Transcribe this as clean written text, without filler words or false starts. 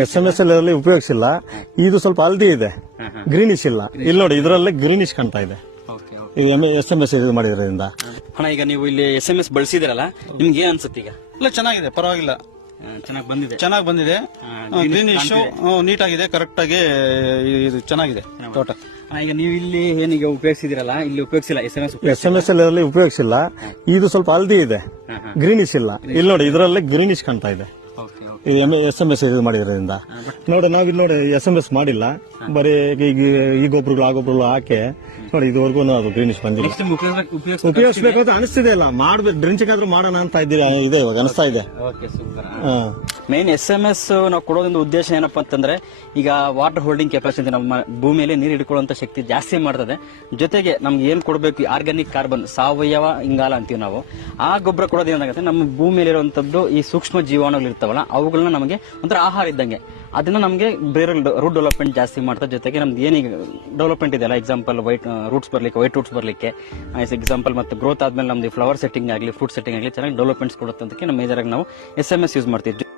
SMS ಅಲ್ಲಿ ಉಪಯೋಗಿಸಿಲ್ಲ. ಇದು ಸ್ವಲ್ಪ ಹಲ್ದಿ ಇದೆ, ಗ್ರೀನಿಶ್ ಇಲ್ಲ. ಇಲ್ಲಿ ನೋಡಿ, ಇದರಲ್ಲೇ ಗ್ರೀನಿಶ್ ಕಾಣ್ತಾ ಇದೆ. ಈಗ SMS ಇದು ಮಾಡಿದ್ರಿಂದ. ಅಣ್ಣ, ಈಗ ನೀವು ಇಲ್ಲಿ SMS ಬಳಸಿದಿರಲ್ಲ, ನಿಮ್ಗೆ ಏನ್ ಅನ್ಸುತ್ತೆ ಈಗ? ಇಲ್ಲ, ಚೆನ್ನಾಗಿದೆ, ಪರವಾಗಿಲ್ಲ, ಚೆನ್ನಾಗಿ ಬಂದಿದೆ. ಗ್ರೀನಿಶ್ ನೀಟಾಗಿದೆ, ಕರೆಕ್ಟ್ ಆಗಿ ಇದು ಚೆನ್ನಾಗಿದೆ ತೋಟ. ಈಗ ನೀವು ಇಲ್ಲಿ ಏನೀಗ ಉಪಯೋಗಿಸಿದಿರಲ್ಲ, ಇಲ್ಲಿ ಉಪಯೋಗಿಸಿಲ್ಲ SMS ಅಲ್ಲಿ ಉಪಯೋಗಿಸಿಲ್ಲ. ಇದು ಸ್ವಲ್ಪ ಹಲ್ದಿ ಇದೆ, ಗ್ರೀನಿಶ್ ಇಲ್ಲ. ಇಲ್ಲಿ ನೋಡಿ, ಇದರಲ್ಲೇ ಗ್ರೀನಿಶ್ ಕಾಣ್ತಾ ಇದೆ. ಈಗ SMS ಇದು ಮಾಡಿದ್ರಿಂದ. ನೋಡಿ, ನಾವಿಲ್ಲಿ ನೋಡಿ SMS ಮಾಡಿಲ್ಲ, ಬರೀ ಈ ಗೊಬ್ಬರಗಳು ಆ ಗೊಬ್ಬರಗಳು ಹಾಕಿ ನೋಡಿ, ಇದುವರೆಗೂ ಅದು ಗ್ರೀನಿಶ್ ಬಂದಿಲ್ಲ. ಉಪಯೋಗಿಸಬೇಕು ಅಂತ ಅನಿಸ್ತಿದೆ. ಇಲ್ಲ, ಮಾಡ್ಬೇಕು, ಡ್ರಿಂಚಿಂಗ್ ಆದ್ರೂ ಮಾಡೋಣ ಅಂತ ಇದೆ ಇವಾಗ ಅನಿಸ್ತಾ ಇದೆ. ಮೇನ್ SMS ನಾವು ಕೊಡೋದ್ರಿಂದ ಉದ್ದೇಶ ಏನಪ್ಪಾ ಅಂತಂದ್ರೆ, ಈಗ ವಾಟರ್ ಹೋಲ್ಡಿಂಗ್ ಕೆಪಾಸಿಟಿ, ನಮ್ಮ ಭೂಮಿಯಲ್ಲಿ ನೀರು ಹಿಡ್ಕೊಳ್ಳುವಂತ ಶಕ್ತಿ ಜಾಸ್ತಿ ಮಾಡ್ತದೆ. ಜೊತೆಗೆ ನಮ್ಗೆ ಏನ್ ಕೊಡಬೇಕು, ಆರ್ಗಾನಿಕ್ ಕಾರ್ಬನ್, ಸಾವಯವ ಇಂಗಾಲ ಅಂತೀವಿ ನಾವು. ಆ ಗೊಬ್ಬರ ಕೊಡೋದು ಏನಾಗುತ್ತೆ, ನಮ್ಮ ಭೂಮಿಯಲ್ಲಿರುವಂತದ್ದು ಈ ಸೂಕ್ಷ್ಮ ಜೀವಾಣುಗಳು ಇರ್ತಾವಲ್ಲ, ಅವುಗಳನ್ನ ನಮಗೆ ಒಂಥರ ಆಹಾರ ಇದ್ದಂಗೆ. ಅದನ್ನ ನಮಗೆ ಬೇರೆ ರೂಟ್ ಡೆವಲಪ್ಮೆಂಟ್ ಜಾಸ್ತಿ ಮಾಡ್ತಾರೆ. ಜೊತೆಗೆ ನಮ್ದು ಏನೀಗ ಡೆವಲಪ್ಮೆಂಟ್ ಇದೆಯಲ್ಲ, ಎಕ್ಸಾಂಪಲ್ ವೈಟ್ ರೂಟ್ಸ್ ಬರ್ಲಿಕ್ಕೆ, ಎಕ್ಸಾಂಪಲ್ ಮತ್ತೆ ಗ್ರೋತ್ ಆದ್ಮೇಲೆ ನಮ್ದು ಫ್ಲವರ್ ಸೆಟ್ಟಿಂಗ್ ಆಗಲಿ, ಫ್ರೂಟ್ ಸೆಟ್ಟಿಂಗ್ ಆಗಲಿ ಚೆನ್ನಾಗಿ ಡೆವಲಪ್ಮೆಂಟ್ಸ್ ಕೊಡುತ್ತೆ. ನಮ್ಮ ಮೇಜರ್ ಆಗಿ ನಾವು SMS ಯೂಸ್ ಮಾಡ್ತೀವಿ.